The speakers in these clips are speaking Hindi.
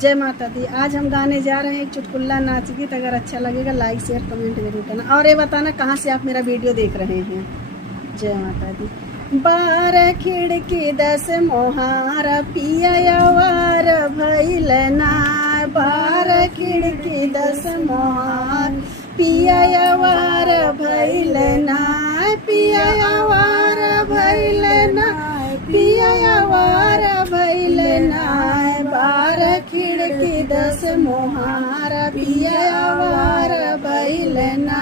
जय माता दी। आज हम गाने जा रहे हैं एक चुटकुला नाच गीत। अगर अच्छा लगेगा लाइक शेयर कमेंट जरूर करना और ये बताना कहाँ से आप मेरा वीडियो देख रहे हैं। जय माता दी। 12 खिड़की 10 मोहार पिया यवार भइल ना। 12 खिड़की 10 मोहार पिया यवार भइल ना। पिया यवार भइल ना। पिया यवार भइल ना। 12 खिड़की 10 मोहार पिया यवार भइल ना।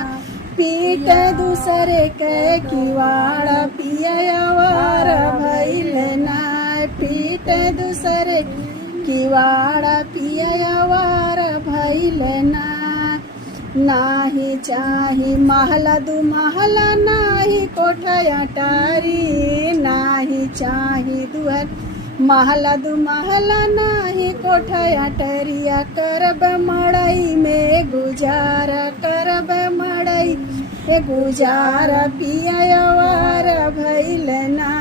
पीट दूसरे के किवाड़ पिया यवार भइल ना। पीट दूसरे किवाड़ पिया यवार भइल ना। नाही चाही महला दू महला नाही कोठा अटारी। नाही चाही दुहर महला दू महला नाही कोठा अटरिया। करब मड़ई में गुजारा करब मड़ई गुजारा पिया यवार भइल ना।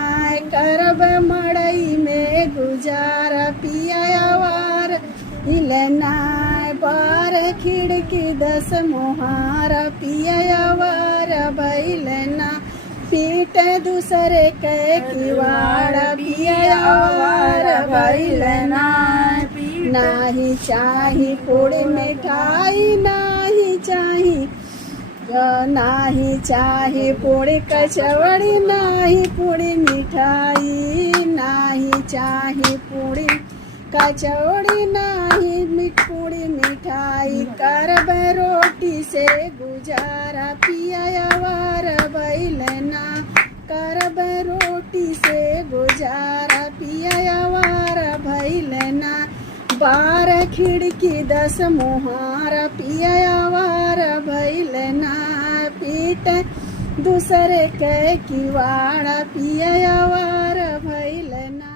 करब मड़ई में गुजारा पिया यवार भइल ना। 12 खिड़की 10 मोहार पिया यवार भइल ना। पीट दूसरे के किवाड़ पिया यवार भइल ना। नाही चाही पूड़ी मिठाई नाही चाही नाही चाही पूड़ी कचौड़ी नाही पूड़ी मिठाई। नाही चाही पूड़ी कचौड़ी नाही पूड़ी मिठाई। करब रोटी से गुजारा पिया यवार भइल ना। करब रोटी से गुजारा पिया यवार भइल ना। 12 खिड़की 10 मोहार पिया यवार भइल ना। पीट दूसरे के किवाड़ पिया यवार भइल ना।